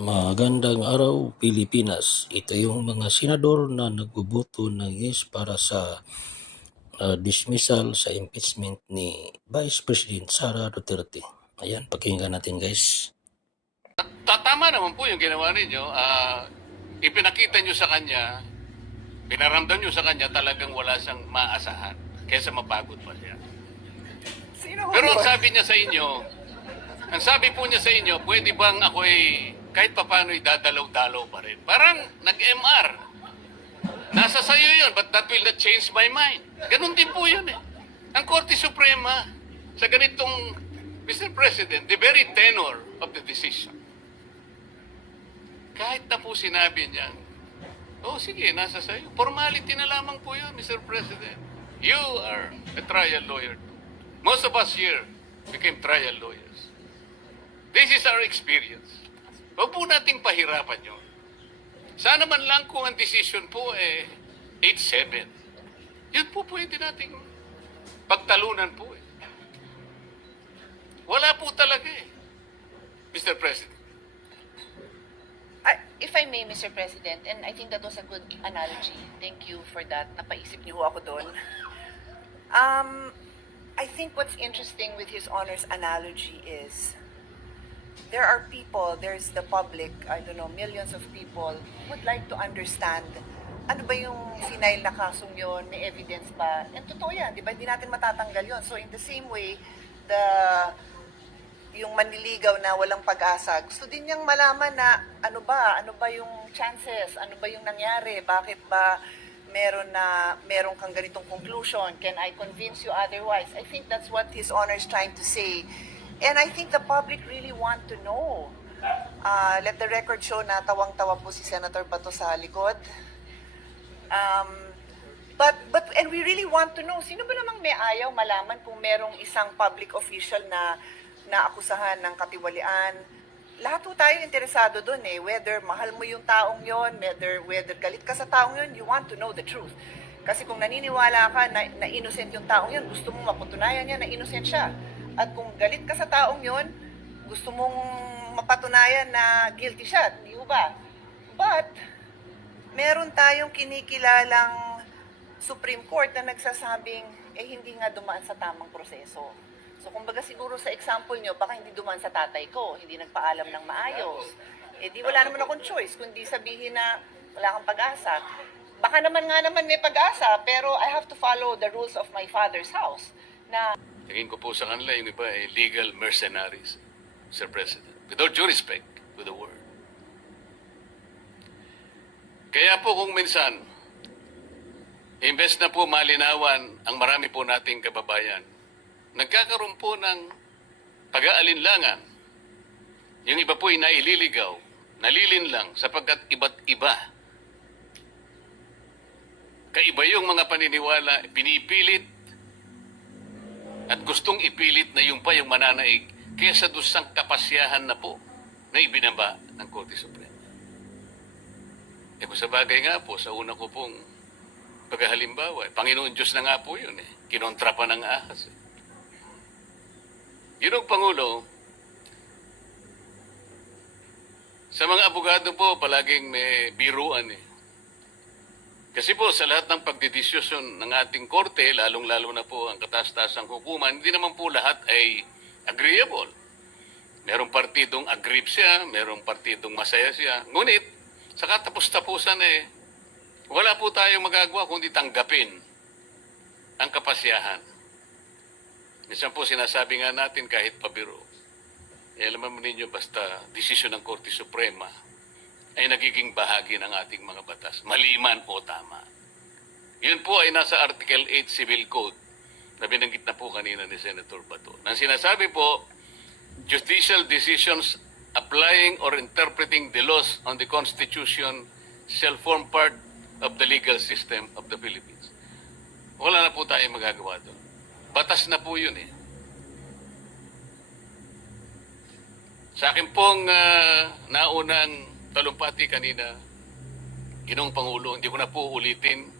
Magandang araw Pilipinas. Ito yung mga senador na nagboboto ng yes para sa ah, dismissal sa impeachment ni Vice President Sara Duterte. Ayan, pakinggan natin guys. Tatama naman po yung ginawa ninyo. Ah, ipinakita nyo sa kanya, pinaramdam nyo sa kanya talagang wala siyang maasahan kaysa mapagod pa siya. Pero ang sabi niya sa inyo, ang sabi po niya sa inyo, pwede bang ako'y kahit papano idadalaw-dalaw pa rin. Parang nag-MR. Nasa sayo yun, but that will not change my mind. Ganun din po yun eh. Ang Korte Suprema, sa ganitong, Mr. President, the very tenor of the decision, kahit na po sinabi niya, oh sige, nasa sayo. Formality na lamang po yun, Mr. President. You are a trial lawyer. Most of us here became trial lawyers. This is our experience. Huwag po nating pahirapan yun. Sana man lang kung ang decision po eh 8-7. Yun po pwede nating pagtalunan po eh. Wala po talaga eh. Mr. President. Ah, if I may, Mr. President, and I think that was a good analogy. Thank you for that. Napaisip niyo ako doon. Um, I think what's interesting with His Honor's analogy is there are people, there's the public, I don't know, millions of people would like to understand ano ba yung final na kasong yun, may evidence ba? And totoo yan, di ba? Hindi natin matatanggal yun. So in the same way, the yung manliligaw na walang pag-asa, gusto din niyang malaman na ano ba, ano ba yung chances, ano ba yung nangyari, bakit ba meron na meron kang ganitong conclusion, can I convince you otherwise? I think that's what his honor is trying to say. And I think the public really want to know. Uh, let the record show na tawang-tawa po si Senator Bato sa likod. Um, but but and we really want to know sino ba namang may ayaw malaman kung merong isang public official na naakusahan ng katiwalian. Lahat po tayo interesado doon eh, whether mahal mo yung taong yon, whether whether galit ka sa taong yon, you want to know the truth. Kasi kung naniniwala ka na, na innocent yung taong yon, gusto mong mapatunayan niya na innocent siya. At kung galit ka sa taong yon, gusto mong mapatunayan na guilty siya, di ba? But meron tayong kinikilalang Supreme Court na nagsasabing eh hindi nga dumaan sa tamang proseso. So kumbaga siguro sa example nyo, baka hindi dumaan sa tatay ko, hindi nagpaalam ng maayos. Eh di wala naman akong choice kundi sabihin na wala kang pag-asa. Baka naman nga naman may pag-asa, pero I have to follow the rules of my father's house na Tingin ko po sa kanila, yung iba ay legal mercenaries, Sir President. With all due respect to the word. Kaya po kung minsan, imbes na po malinawan ang marami po nating kababayan, nagkakaroon po ng pag-aalinlangan. Yung iba po ay naililigaw, nalilinlang sapagkat iba't iba. Kaiba yung mga paniniwala, pinipilit at gustong ipilit na yung pa yung mananaig kesa doon kapasyahan na po na ibinaba ng Korte Suprema. Eh kung sa bagay nga po, sa una ko pong paghalimbawa, eh, Panginoon Diyos na nga po yun eh. Kinontra pa ng ahas. Eh. Yun ang Pangulo, sa mga abogado po, palaging may biruan eh. Kasi po sa lahat ng pagdidiskusyon ng ating korte, lalong-lalo na po ang katas-tasang hukuman, hindi naman po lahat ay agreeable. Merong partidong agree siya, merong partidong masaya siya. Ngunit, sa katapos-tapusan eh, wala po tayong magagawa kundi tanggapin ang kapasyahan. Minsan po sinasabi nga natin kahit pabiro, eh, alam mo ninyo basta desisyon ng Korte Suprema ay nagiging bahagi ng ating mga batas, maliman o tama. Yun po ay nasa Article 8 Civil Code na binanggit na po kanina ni Senator Bato. Nang sinasabi po, judicial decisions applying or interpreting the laws on the Constitution shall form part of the legal system of the Philippines. Wala na po tayong magagawa doon. Batas na po yun eh. Sa akin pong ah, naunang talumpati kanina, Ginong Pangulo, hindi ko na po ulitin.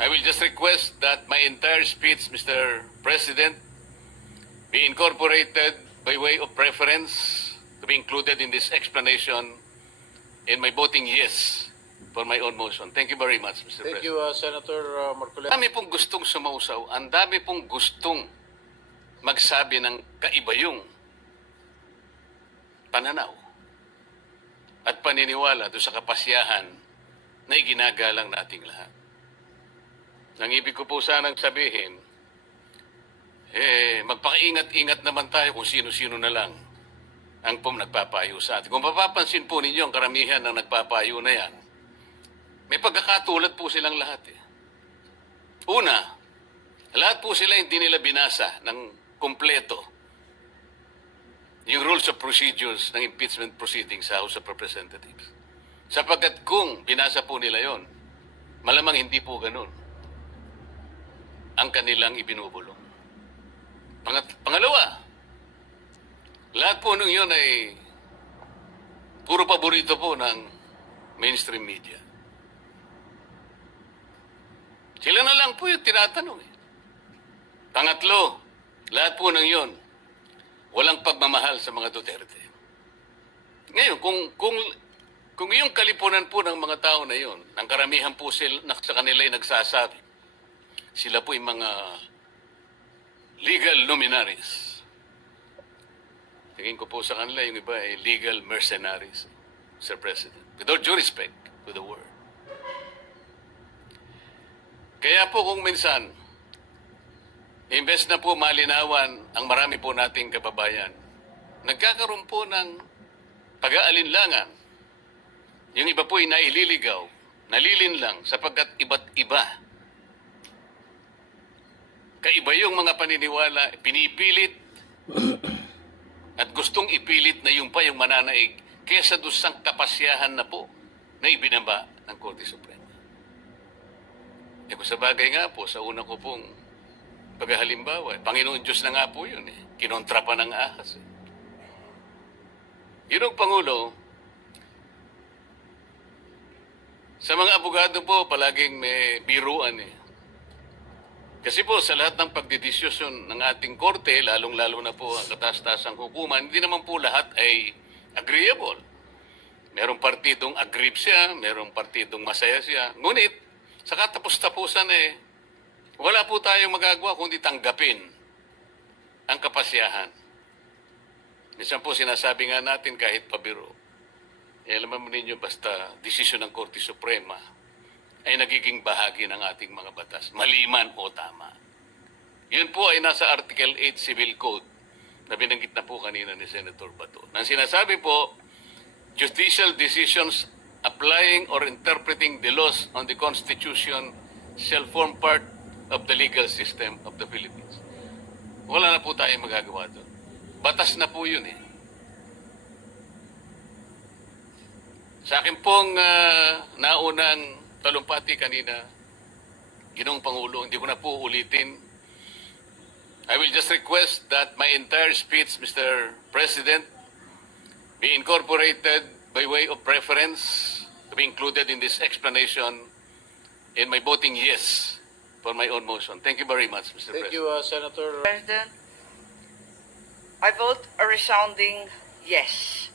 I will just request that my entire speech, Mr. President, be incorporated by way of preference to be included in this explanation in my voting yes for my own motion. Thank you very much, Mr. Thank President. you, uh, Senator uh, Marcoleta. Ang dami pong gustong sumausaw. Ang dami pong gustong magsabi ng kaiba yung pananaw paniniwala doon sa kapasyahan na iginagalang nating lahat. Nang ibig ko po sanang sabihin, eh, magpakaingat-ingat naman tayo kung sino-sino na lang ang pong nagpapayo sa atin. Kung mapapansin po ninyo ang karamihan ng nagpapayo na yan, may pagkakatulad po silang lahat eh. Una, lahat po sila hindi nila binasa ng kumpleto yung rules of procedures ng impeachment proceedings sa House of Representatives. Sapagkat kung binasa po nila yon, malamang hindi po ganun ang kanilang ibinubulong. Pangat, pangalawa, lahat po nung yun ay puro paborito po ng mainstream media. Sila na lang po yung tinatanong eh. Pangatlo, lahat po ng yon, walang pagmamahal sa mga Duterte. Ngayon, kung, kung, kung yung kalipunan po ng mga tao na yon, ang karamihan po sila, sa kanila ay nagsasabi, sila po yung mga legal luminaries. Tingin ko po sa kanila, yung iba ay legal mercenaries, Sir President. With all due respect to the word. Kaya po kung minsan, imbes na po malinawan ang marami po nating kababayan, nagkakaroon po ng pag-aalinlangan. Yung iba po ay naililigaw, nalilinlang sapagkat iba't iba. Kaiba yung mga paniniwala, pinipilit at gustong ipilit na yung pa yung mananaig kesa doon kapasyahan na po na ibinaba ng Korte Suprema. Eh kung sa bagay nga po, sa una ko pong paghalimbawa, eh, Panginoon Diyos na nga po yun eh. Kinontra pa ng ahas eh. Yun ang Pangulo, sa mga abogado po, palaging may biruan eh. Kasi po, sa lahat ng pagdidiskusyon ng ating korte, lalong-lalo na po ang katas-tasang hukuman, hindi naman po lahat ay agreeable. Merong partidong agree siya, merong partidong masaya siya. Ngunit, sa katapos-tapusan eh, wala po tayong magagawa kundi tanggapin ang kapasyahan. Minsan po sinasabi nga natin kahit pabiro, eh, alam mo ninyo basta desisyon ng Korte Suprema ay nagiging bahagi ng ating mga batas, maliman o tama. Yun po ay nasa Article 8 Civil Code na binanggit na po kanina ni Senator Bato. Nang sinasabi po, judicial decisions applying or interpreting the laws on the Constitution shall form part of the legal system of the Philippines. Wala na po tayong magagawa doon. Batas na po yun eh. Sa akin pong ah, naunang talumpati kanina, Ginong Pangulo, hindi ko na po ulitin. I will just request that my entire speech, Mr. President, be incorporated by way of preference to be included in this explanation in my voting yes for my own motion. Thank you very much, Mr. Thank President. you, uh, Senator. President, I vote a resounding yes.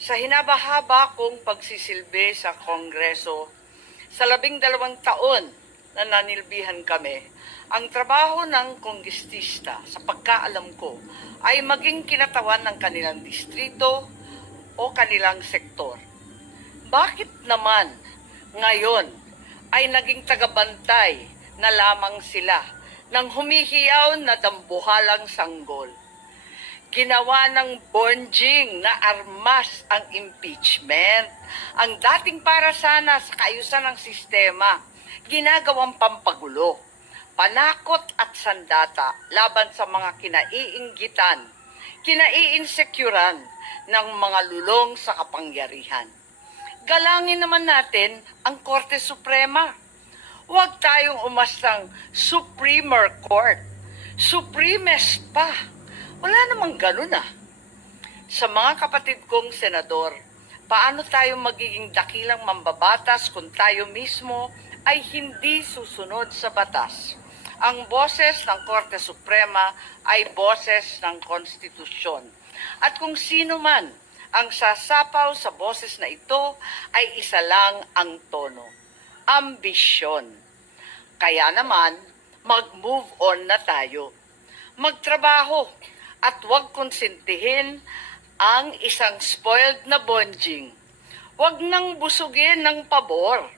Sa hinabahaba kong pagsisilbi sa Kongreso, sa labing dalawang taon na nanilbihan kami, ang trabaho ng konggistista, sa pagkaalam ko, ay maging kinatawan ng kanilang distrito o kanilang sektor. Bakit naman ngayon ay naging tagabantay na lamang sila ng humihiyaw na dambuhalang sanggol? Ginawa ng bonjing na armas ang impeachment. Ang dating para sana sa kaayusan ng sistema, ginagawang pampagulo, panakot at sandata laban sa mga kinaiinggitan, kinaiinsecuran ng mga lulong sa kapangyarihan. Galangin naman natin ang Korte Suprema. Huwag tayong umastang Supremer Court. Supremes pa. Wala namang ganun ah. Sa mga kapatid kong senador, paano tayo magiging dakilang mambabatas kung tayo mismo ay hindi susunod sa batas? Ang boses ng Korte Suprema ay boses ng konstitusyon. At kung sino man Ang sasapaw sa boses na ito ay isa lang ang tono. Ambisyon. Kaya naman, mag-move on na tayo. Magtrabaho at huwag konsentihin ang isang spoiled na bonjing. Huwag nang busugin ng pabor.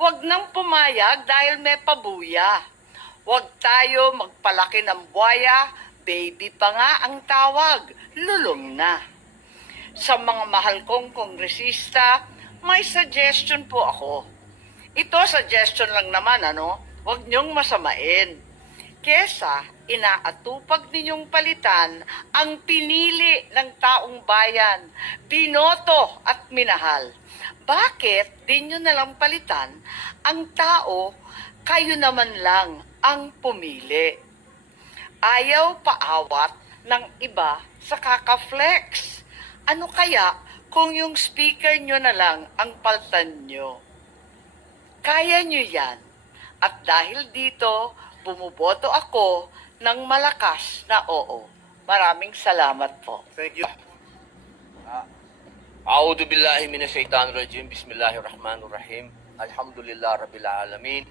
Huwag nang pumayag dahil may pabuya. Huwag tayo magpalaki ng buhaya, baby pa nga ang tawag, lulong na. Sa mga mahal kong kongresista, may suggestion po ako. Ito suggestion lang naman, ano? Huwag niyong masamain. Kesa inaatupag ninyong palitan ang pinili ng taong bayan, binoto at minahal. Bakit di nyo nalang palitan ang tao, kayo naman lang ang pumili? Ayaw paawat ng iba sa kakaflex. Ano kaya kung yung speaker nyo na lang ang paltan nyo? Kaya nyo yan. At dahil dito, bumuboto ako ng malakas na oo. Maraming salamat po. Thank you. Ah, A'udhu billahi minashaitan rajim. Bismillahirrahmanirrahim. Alhamdulillah rabbil alamin.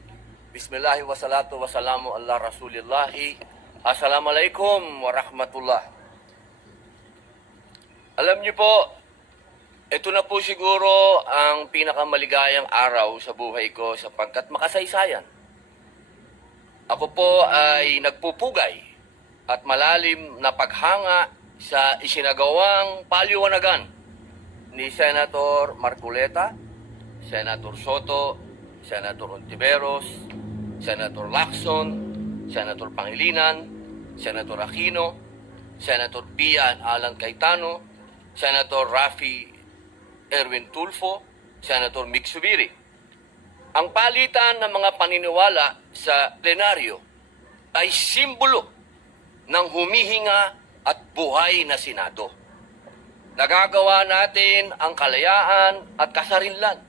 Bismillahi wa salatu wa salamu ala rasulillahi. Assalamualaikum warahmatullah. Alam niyo po, ito na po siguro ang pinakamaligayang araw sa buhay ko sapagkat makasaysayan. Ako po ay nagpupugay at malalim na paghanga sa isinagawang paliwanagan ni Senator Marculeta, Senator Soto, Senator Ontiveros, Senator Lacson, Senator Pangilinan, Senator Aquino, Senator Pian Alan Cayetano, Senator Rafi Erwin Tulfo, Senator Mick Subiri. Ang palitan ng mga paniniwala sa plenaryo ay simbolo ng humihinga at buhay na Senado. Nagagawa natin ang kalayaan at kasarinlan.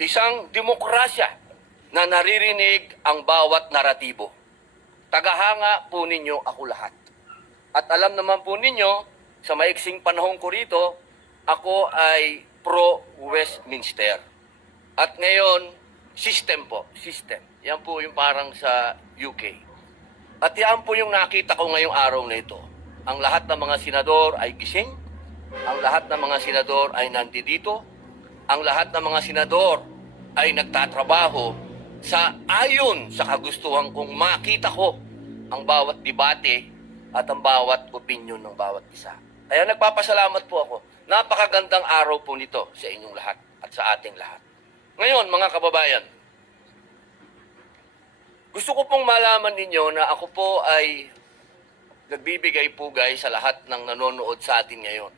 Isang demokrasya na naririnig ang bawat naratibo. Tagahanga po ninyo ako lahat. At alam naman po ninyo, sa maiksing panahon ko rito, ako ay pro-Westminster. At ngayon, system po, system. Yan po yung parang sa UK. At yan po yung nakita ko ngayong araw na ito. Ang lahat ng mga senador ay gising, ang lahat ng mga senador ay nandito, ang lahat ng mga senador ay nagtatrabaho sa ayon sa kagustuhan kong makita ko ang bawat debate at ang bawat opinion ng bawat isa. Kaya nagpapasalamat po ako. Napakagandang araw po nito sa inyong lahat at sa ating lahat. Ngayon, mga kababayan, gusto ko pong malaman ninyo na ako po ay nagbibigay pugay sa lahat ng nanonood sa atin ngayon.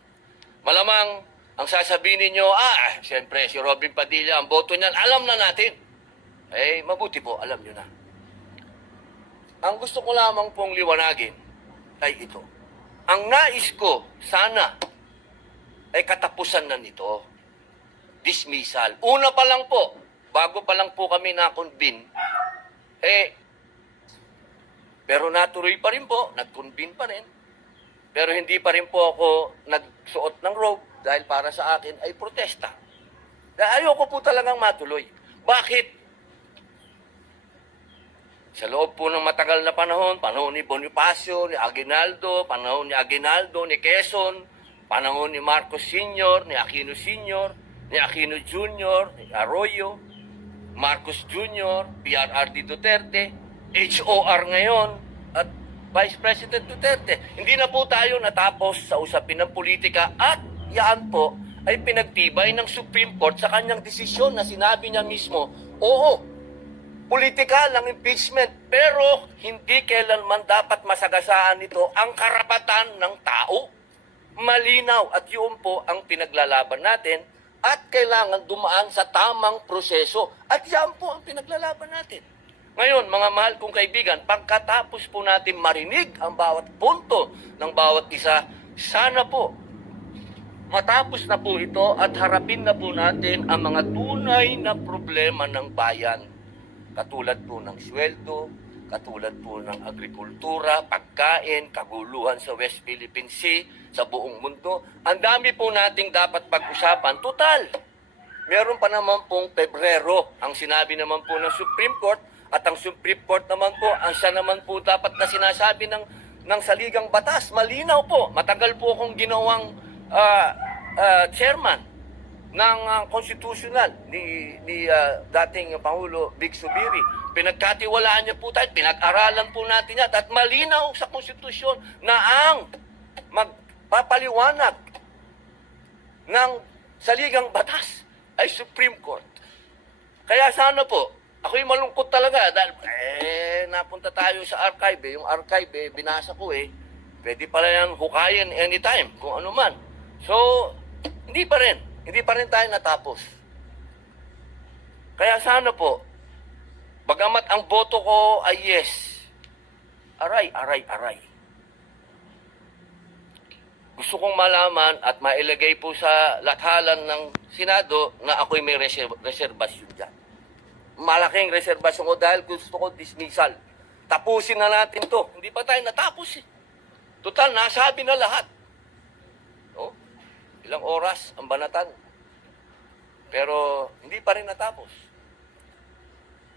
Malamang, ang sasabihin ninyo, ah, siyempre, si Robin Padilla, ang boto niyan, alam na natin. Eh, mabuti po, alam nyo na. Ang gusto ko lamang pong liwanagin ay ito. Ang nais ko, sana, ay katapusan na nito. Dismissal. Una pa lang po, bago pa lang po kami na-convene, eh, pero natuloy pa rin po, nag-convene pa rin. Pero hindi pa rin po ako nagsuot ng robe dahil para sa akin ay protesta. Dahil ayoko po talagang matuloy. Bakit? Sa loob po ng matagal na panahon, panahon ni Bonifacio, ni Aguinaldo, panahon ni Aguinaldo, ni Quezon, panahon ni Marcos Sr., ni Aquino Sr., ni Aquino Jr., ni Arroyo, Marcos Jr., PRRD Duterte, HOR ngayon, at Vice President Duterte. Hindi na po tayo natapos sa usapin ng politika at yan po ay pinagtibay ng Supreme Court sa kanyang desisyon na sinabi niya mismo, oo, politikal ang impeachment, pero hindi kailanman dapat masagasaan nito ang karapatan ng tao. Malinaw at yun po ang pinaglalaban natin at kailangan dumaan sa tamang proseso. At yan po ang pinaglalaban natin. Ngayon, mga mahal kong kaibigan, pagkatapos po natin marinig ang bawat punto ng bawat isa, sana po matapos na po ito at harapin na po natin ang mga tunay na problema ng bayan. Katulad po ng sweldo, katulad po ng agrikultura, pagkain, kaguluhan sa West Philippine Sea, sa buong mundo. Ang dami po nating dapat pag-usapan. Total, meron pa naman pong Pebrero ang sinabi naman po ng Supreme Court at ang Supreme Court naman po, ang siya naman po dapat na sinasabi ng, ng saligang batas. Malinaw po, matagal po akong ginawang ah, ah, chairman ng ah, constitutional ni ni ah, dating Pangulo Big Subiri. Pinagkatiwalaan niya po tayo, pinag-aralan po natin yan at malinaw sa konstitusyon na ang magpapaliwanag ng saligang batas ay Supreme Court. Kaya sana po, ako'y malungkot talaga dahil eh, napunta tayo sa archive eh. Yung archive eh, binasa ko eh. Pwede pala yan hukayin anytime, kung ano man. So, hindi pa rin. Hindi pa rin tayo natapos. Kaya sana po, bagamat ang boto ko ay yes, aray, aray, aray. Gusto kong malaman at mailagay po sa lathalan ng Senado na ako'y may reserv- reservasyon dyan. Malaking reservasyon ko dahil gusto ko dismissal. Tapusin na natin to. Hindi pa tayo natapos eh. Total, nasabi na lahat. No? Ilang oras ang banatan. Pero hindi pa rin natapos.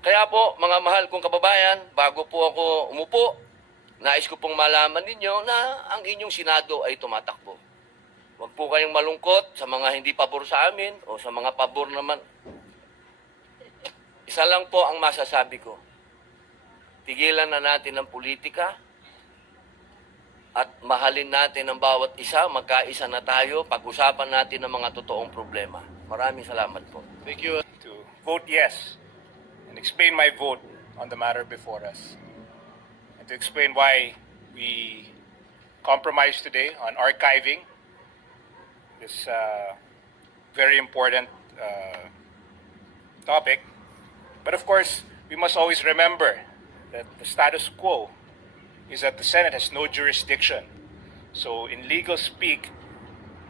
Kaya po, mga mahal kong kababayan, bago po ako umupo, nais ko pong malaman ninyo na ang inyong Senado ay tumatakbo. Huwag po kayong malungkot sa mga hindi pabor sa amin o sa mga pabor naman. Isa lang po ang masasabi ko. Tigilan na natin ang politika at mahalin natin ang bawat isa, magkaisa na tayo, pag-usapan natin ang mga totoong problema. Maraming salamat po. Thank you. To vote yes and explain my vote on the matter before us. And to explain why we compromised today on archiving this uh, very important uh, topic. But of course, we must always remember that the status quo is that the Senate has no jurisdiction. So, in legal speak,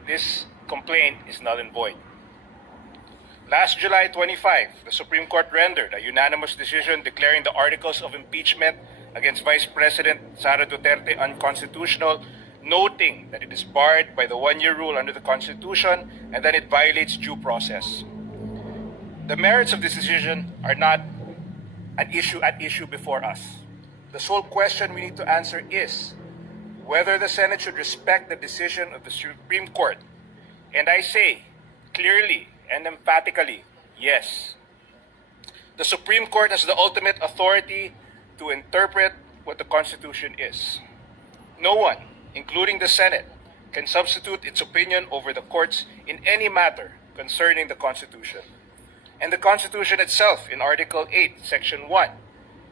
this complaint is null and void. Last July 25, the Supreme Court rendered a unanimous decision declaring the articles of impeachment against Vice President Sara Duterte unconstitutional, noting that it is barred by the one year rule under the Constitution and that it violates due process. The merits of this decision are not an issue at issue before us. The sole question we need to answer is whether the Senate should respect the decision of the Supreme Court. And I say clearly and emphatically, yes. The Supreme Court has the ultimate authority to interpret what the Constitution is. No one, including the Senate, can substitute its opinion over the courts in any matter concerning the Constitution. And the Constitution itself, in Article 8, Section 1,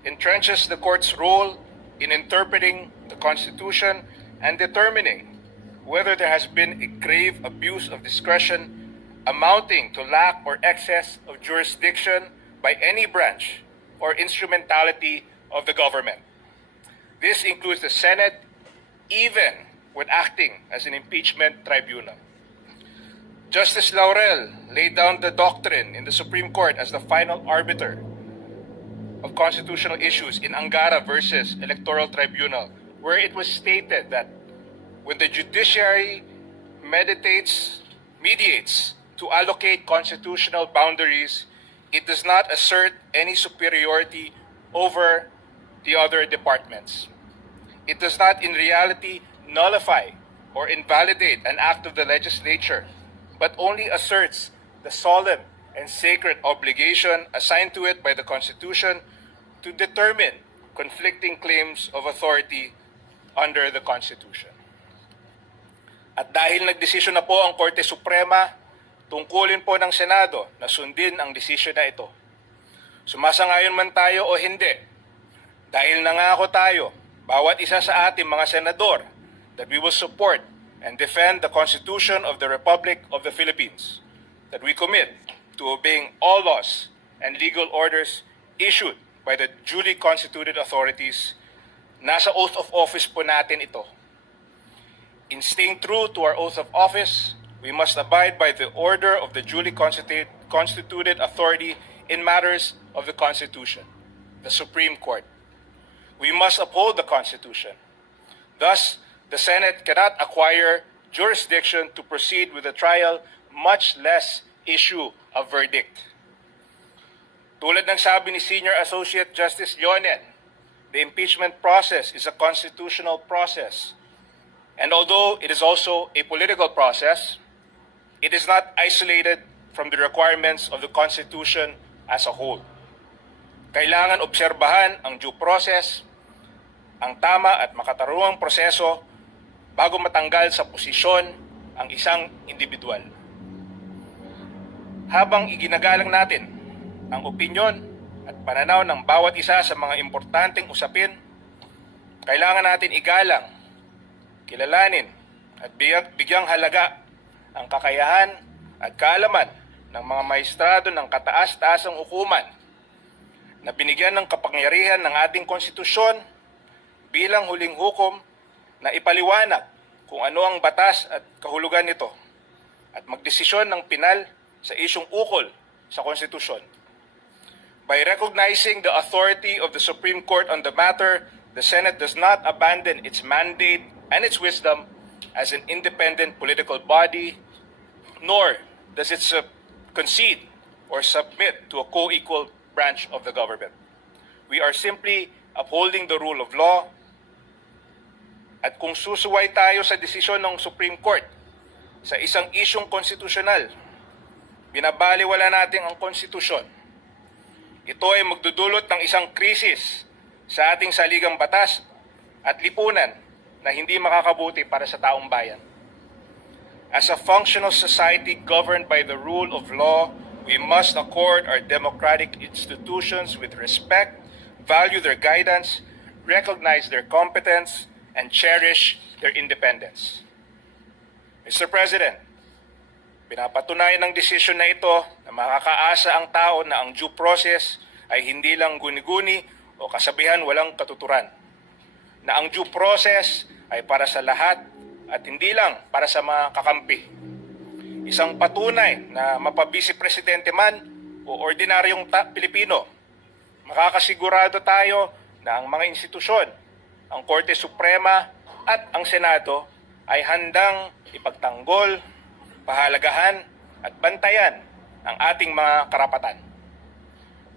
entrenches the court's role in interpreting the Constitution and determining whether there has been a grave abuse of discretion amounting to lack or excess of jurisdiction by any branch or instrumentality of the government. This includes the Senate, even when acting as an impeachment tribunal. Justice Laurel laid down the doctrine in the Supreme Court as the final arbiter of constitutional issues in Angara versus Electoral Tribunal, where it was stated that when the judiciary meditates, mediates to allocate constitutional boundaries, it does not assert any superiority over the other departments. It does not in reality nullify or invalidate an act of the legislature, but only asserts the solemn and sacred obligation assigned to it by the Constitution to determine conflicting claims of authority under the Constitution. At dahil nagdesisyon na po ang Korte Suprema, tungkulin po ng Senado na sundin ang desisyon na ito. Sumasangayon man tayo o hindi, dahil nangako tayo, bawat isa sa ating mga senador, that we will support and defend the Constitution of the Republic of the Philippines, that we commit to obeying all laws and legal orders issued by the duly constituted authorities. Nasa oath of office po natin ito. In staying true to our oath of office, we must abide by the order of the duly constitu- constituted authority in matters of the Constitution, the Supreme Court. We must uphold the Constitution. Thus, the Senate cannot acquire jurisdiction to proceed with the trial, much less issue a verdict. Tulad ng sabi ni Senior Associate Justice Leonen, the impeachment process is a constitutional process. And although it is also a political process, it is not isolated from the requirements of the Constitution as a whole. Kailangan obserbahan ang due process, ang tama at makatarungang proseso bago matanggal sa posisyon ang isang individual. Habang iginagalang natin ang opinyon at pananaw ng bawat isa sa mga importanteng usapin, kailangan natin igalang, kilalanin at bigyang halaga ang kakayahan at kaalaman ng mga maestrado ng kataas-taasang hukuman na binigyan ng kapangyarihan ng ating konstitusyon bilang huling hukom na ipaliwanag kung ano ang batas at kahulugan nito at magdesisyon ng pinal sa isyong ukol sa konstitusyon. By recognizing the authority of the Supreme Court on the matter, the Senate does not abandon its mandate and its wisdom as an independent political body, nor does it concede or submit to a co-equal branch of the government. We are simply upholding the rule of law at kung susuway tayo sa desisyon ng Supreme Court sa isang isyong konstitusyonal, binabaliwala natin ang konstitusyon. Ito ay magdudulot ng isang krisis sa ating saligang batas at lipunan na hindi makakabuti para sa taong bayan. As a functional society governed by the rule of law, we must accord our democratic institutions with respect, value their guidance, recognize their competence, and cherish their independence. Mr. President, pinapatunayan ng desisyon na ito na makakaasa ang tao na ang due process ay hindi lang guni-guni o kasabihan walang katuturan. Na ang due process ay para sa lahat at hindi lang para sa mga kakampi. Isang patunay na mapabisi presidente man o ordinaryong ta- Pilipino, makakasigurado tayo na ang mga institusyon, ang Korte Suprema at ang Senado ay handang ipagtanggol, pahalagahan at bantayan ang ating mga karapatan.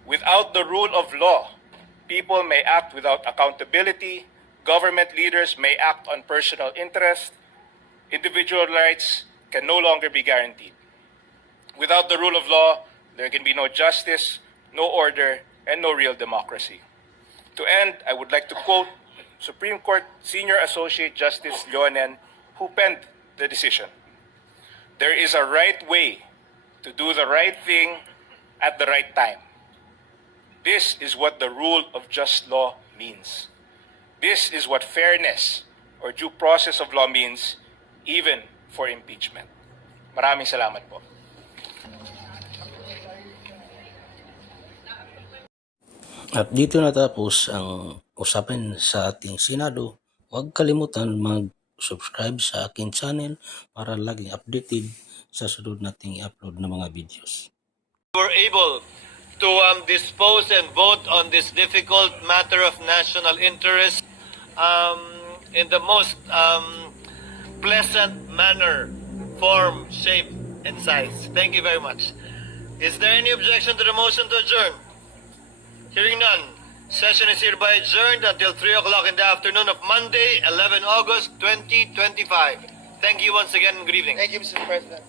Without the rule of law, people may act without accountability, government leaders may act on personal interest, individual rights can no longer be guaranteed. Without the rule of law, there can be no justice, no order, and no real democracy. To end, I would like to quote Supreme Court Senior Associate Justice Leonen, who penned the decision. There is a right way to do the right thing at the right time. This is what the rule of just law means. This is what fairness or due process of law means, even for impeachment. Maraming salamat po. At dito natapos ang usapan sa ating Senado. Huwag kalimutan mag-subscribe sa aking channel para laging updated sa sunod nating i-upload na mga videos. were able to um, dispose and vote on this difficult matter of national interest um, in the most um, pleasant manner, form, shape, and size. Thank you very much. Is there any objection to the motion to adjourn? Hearing none, session is hereby adjourned until 3 o'clock in the afternoon of Monday, 11 August 2025. Thank you once again and good evening. Thank you, Mr. President.